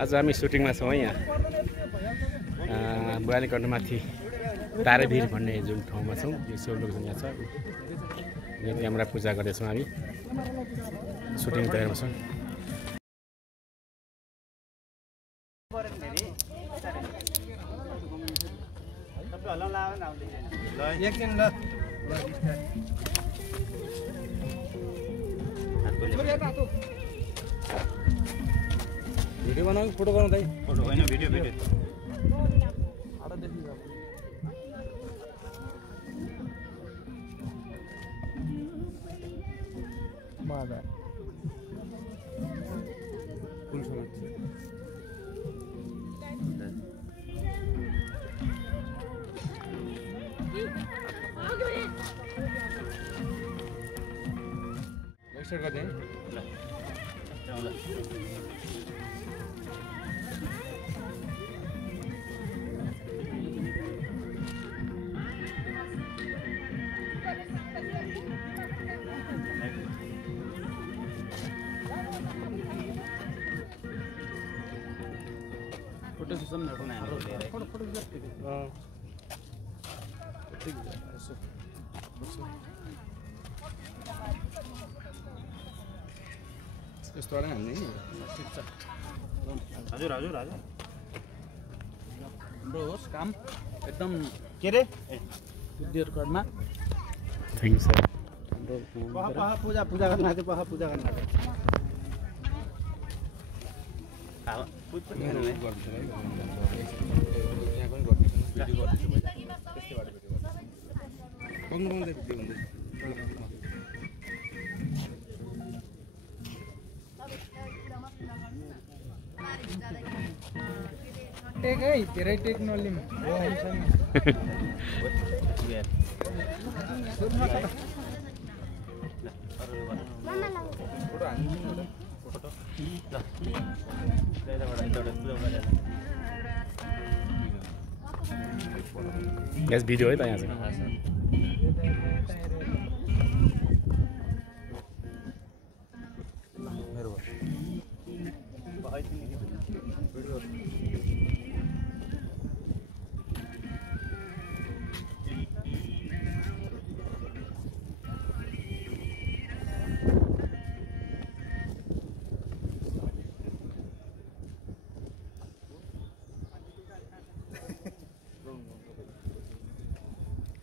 आज हामी सुटिङमा छौँ यहाँ बुढालीकण्ठमाथि तारेभिर भन्ने जुन ठाउँमा छौँ यो शिवलोकसँग यहाँ छ। यहाँ क्यामेरा पूजा गर्दैछौँ हामी सुटिङ तयारीमा छौँ। भिडियो बनाऊ फोटो बनाउँदै फोटो होइन भिडियो भिडियो मादा फुल समाज नेक्स्ट गर्दै ल फोटो सिस्टम फोटो यस्तो वाला हाल्ने हजुर हजुर हजुर हाम्रो होस् काम एकदम के रे डियर कार्डमा थ्याङ्क यू सर। पूजा पूजा गर्न आएको पहा पूजा गर्न आएको टेक है धेरै टेक नलिम यस भिडियो है त यहाँ चाहिँ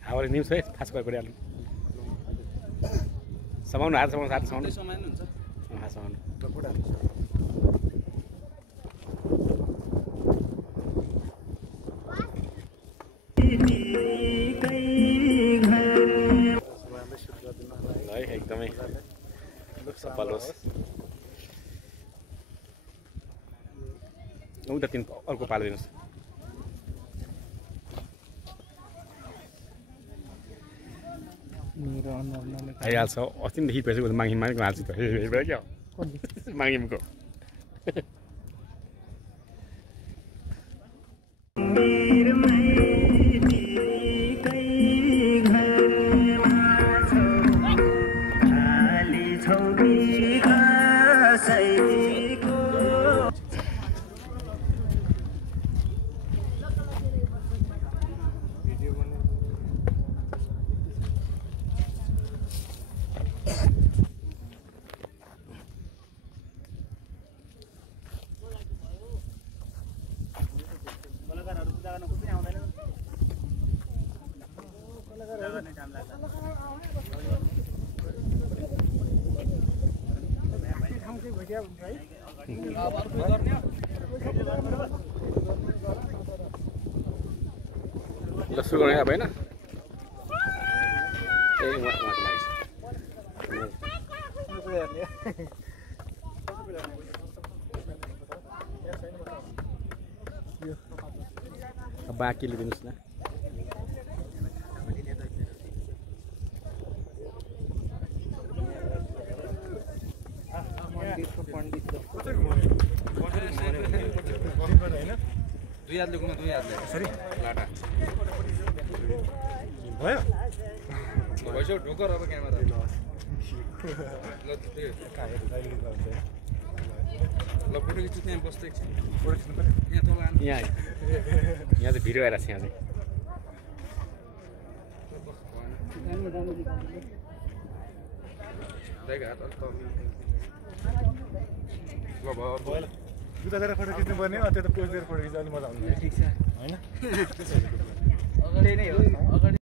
हावाले न्युज है खास गरिहाल्नु समाउनु हात समाउनु हात समाउनु समाउनु हुन्छ हात समाउनु है एकदमै सफल होस्। उता तिन अर्को पालिदिनुहोस्। मेरो अनुहारमा आइहाल्छ अस्तिदेखि पैसा माग्ने मागेको हाल्छु त क्या माग्नेको ल सुरु गर्ने अब होइन बाँकी लिदिनुहोस् न। दुई हातले घुमा दुई हातले सरी लाटा भयो भइसक्यो ढोकर अब क्यामेरा ल फोटो खिच्छु त्यहाँ बस्दै एकछिन फोटो खिच्नु पर्यो यहाँ तल आनु यहाँ यहाँ चाहिँ भिडियो आइरहेको छ यहाँ चाहिँ दाइको हात अलिक तल ल भयो जुत्ता दिएर फोटो खिच्नु पर्ने त्यो त पोज दिएर फोटो खिच्दा अलिक मजा आउँछ ठिक छ होइन त्यही नै हो